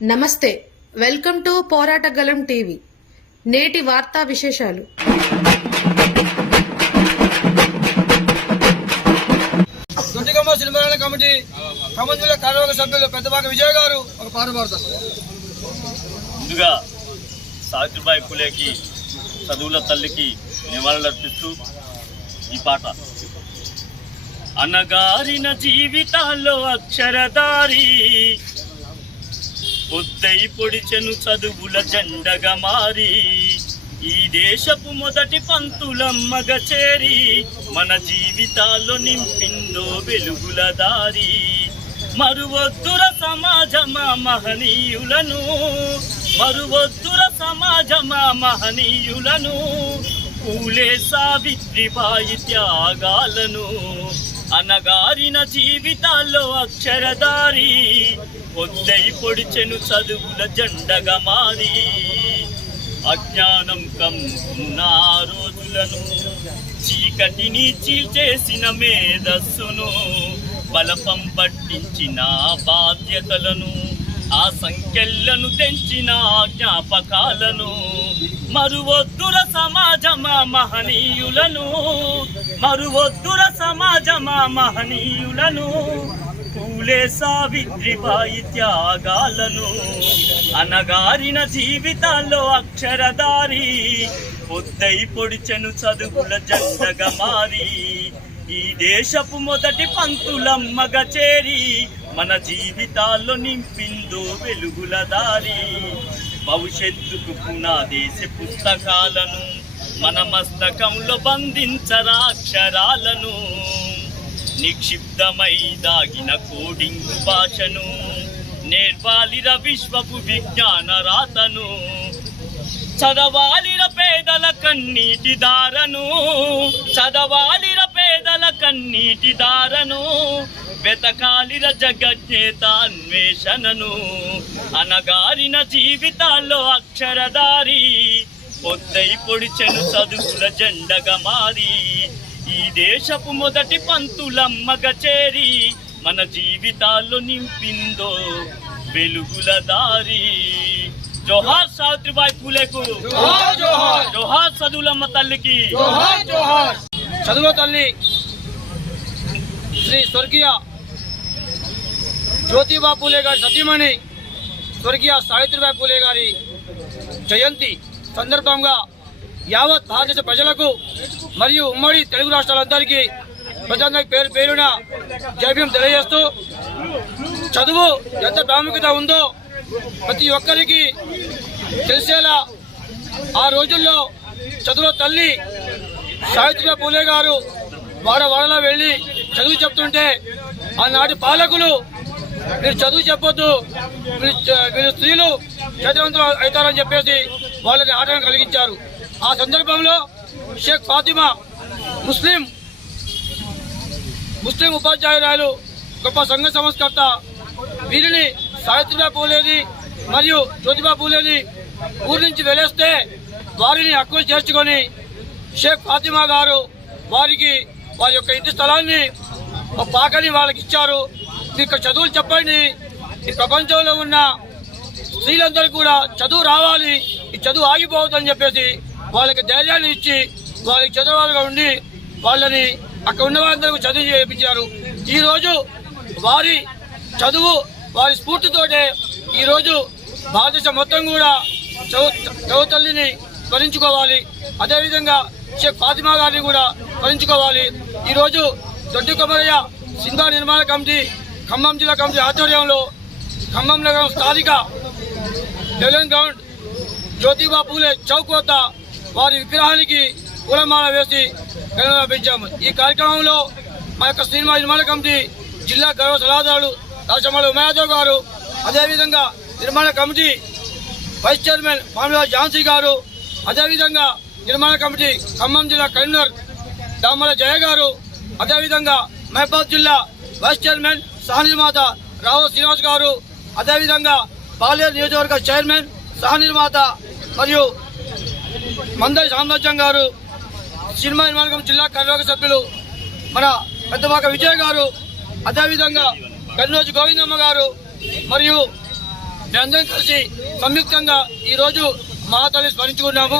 నమస్తే, welcome to పోరాటగలం TV. నేటి వార్తా విశేషాలు. దొడ్డిగమ్మ సినిమా కమిటీ ఖమ్మం జిల్లా కార్యవర్గ సభ్యులు పెద్దబాక విజయ్ గారు ఒక పాట పాడతారు. ముందుగా సావిత్రిబాయి పులేకి చదువుల తల్లికి నివాళులర్పిస్తూ ఈ పాట. అనగారిన జీవితాల్లో అక్షరదారి పొద్దై పొడిచెను చదువుల జెండగా మారి ఈ దేశపు మొదటి పంతులమ్మగ చేరి మన జీవితాల్లో నింపిందో వెలుగుల దారి. మరువొద్దుర సమాజమా మహనీయులను, మరువొద్దుర సమాజమా మహనీయులను, పూలే సావిత్రిబాయి త్యాగాలను. అనగారిన జీవితాల్లో అక్షరదారి పొద్దై పొడిచెను చదువుల జెండగా మారి అజ్ఞానం కమ్ముకున్న రోజులను, చీకటిని చీల్చేసిన మేధస్సును, బలపం పట్టించిన బాధ్యతలను, ఆ సంఖ్యలను తెంచిన జ్ఞాపకాలను. మరువొద్దుర సమాజమా మహనీయులను, మరువొద్దుర సమాజమా మహనీయులను, పూలే సావిత్రిబాయి త్యాగాలను. అనగారిన జీవితాల్లో అక్షరదారి పొద్దై పొడిచెను చదువుల జెండగా మారి ఈ దేశపు మొదటి పంతులమ్మగ చేరి మన జీవితాల్లో నింపిందో వెలుగుల దారి. భవిష్యత్తుకు పునాదేశ పుస్తకాలను మన మస్తకంలో బంధించరా అక్షరాలను. నిక్షిప్తమై దాగిన కోడింగ్ భాషను నేర్పాలిర విశ్వపు విజ్ఞాన రాతను. చదవాలిర పేదల కన్నీటి దారను, చదవాలిర పేదల కన్నీటి దారను, వెతకాలిర జగజ్ఞేత అన్వేషణను. అనగారిన జీవితాల్లో అక్షరదారి పొద్దై పొడిచెను చదువుల జెండగా మారి ఈ దేశపు మొదటి పంతులమ్మగ చేరి మన జీవితాల్లో నింపిందో వెలుగుల దారి. జోహార్ సావిత్రిబాయి పూలేకు, జోహార్ చదువులమ్మ తల్లికి. చదువుల తల్లి శ్రీ స్వర్గీయ జ్యోతిబా పూలే గారి సతీమణి స్వర్గీయ సావిత్రిబాయి పూలే గారి జయంతి సందర్భంగా యావత్ భారతదేశ ప్రజలకు మరియు ఉమ్మడి తెలుగు రాష్ట్రాలందరికీ ప్రజలందరికీ పేరు పేరున జైభీం తెలియజేస్తూ, చదువు ఎంత ప్రాముఖ్యత ఉందో ప్రతి ఒక్కరికి తెలిసేలా ఆ రోజుల్లో చదువుల తల్లి సావిత్రిబాయి పూలే గారు వాడవాడలో వెళ్ళి చదువు చెప్తుంటే ఆనాటి పాలకులు మీరు చదువు చెప్పొద్దు, మీరు స్త్రీలు చైతన్యవంతులు అవుతారని చెప్పేసి వాళ్ళని ఆటంకం కలిగించారు. ఆ సందర్భంలో షేక్ ఫాతిమా ముస్లిం ఉపాధ్యాయురాలు, గొప్ప సంఘ సంస్కర్త, వీరిని సావిత్రిబాయి పూలేని మరియు జ్యోతిబా పూలేని ఊరి నుంచి వెలేస్తే వారిని హక్కులు చేర్చుకొని షేక్ ఫాతిమా గారు వారి యొక్క ఇంటి స్థలాన్ని పాకని వాళ్ళకి ఇచ్చారు. మీకు చదువులు చెప్పండి, ఈ ప్రపంచంలో ఉన్న స్త్రీలందరూ కూడా చదువు రావాలి, ఈ చదువు ఆగిపోవద్దని చెప్పేసి వాళ్ళకి ధైర్యాన్ని ఇచ్చి వాళ్ళకి చదవాలుగా ఉండి వాళ్ళని అక్కడ ఉన్న వాళ్ళందరూ చదువు చేయించారు. ఈరోజు వారి చదువు వారి స్ఫూర్తితోటే ఈరోజు భారతదేశం మొత్తం కూడా చదువు తల్లిని స్మరించుకోవాలి. అదేవిధంగా షేక్ ఫాతిమా గారిని కూడా స్మరించుకోవాలి. ఈరోజు దొడ్డి కొమరయ్య సినిమా నిర్మాణ కమిటీ ఖమ్మం జిల్లా కమిటీ ఆధ్వర్యంలో ఖమ్మం నగరం స్థానిక డెవలన్ గ్రౌండ్ జ్యోతిబా పూలే చౌక్ వద్ద వారి విగ్రహానికి పూలమాల వేసి పెంచాము. ఈ కార్యక్రమంలో మా యొక్క సినిమా నిర్మాణ కమిటీ జిల్లా గౌరవ సలహాదారుడు రాజమౌళి ఉమాయాదవ్ గారు, అదేవిధంగా నిర్మాణ కమిటీ వైస్ చైర్మన్ మామిలా ఝాన్సీ గారు, అదేవిధంగా నిర్మాణ కమిటీ ఖమ్మం జిల్లా కన్వీనర్ దామల జయ గారు, అదేవిధంగా మహబాద్ జిల్లా వైస్ చైర్మన్ సహనిర్మాత రావు శ్రీనివాస్ గారు, అదేవిధంగా బాలేరు నియోజకవర్గ చైర్మన్ సహనిర్మాత మరియు మందరి సామ్రాజ్యం గారు, సినిమా నిర్మాణ జిల్లా కార్యవర్గ సభ్యులు మన పెద్దబాక విజయ్ గారు, అదేవిధంగా కన్నోజు గోవిందమ్మ గారు మరియు మేమందరం కలిసి సంయుక్తంగా ఈరోజు మహాతల్లి స్మరించుకున్నాము.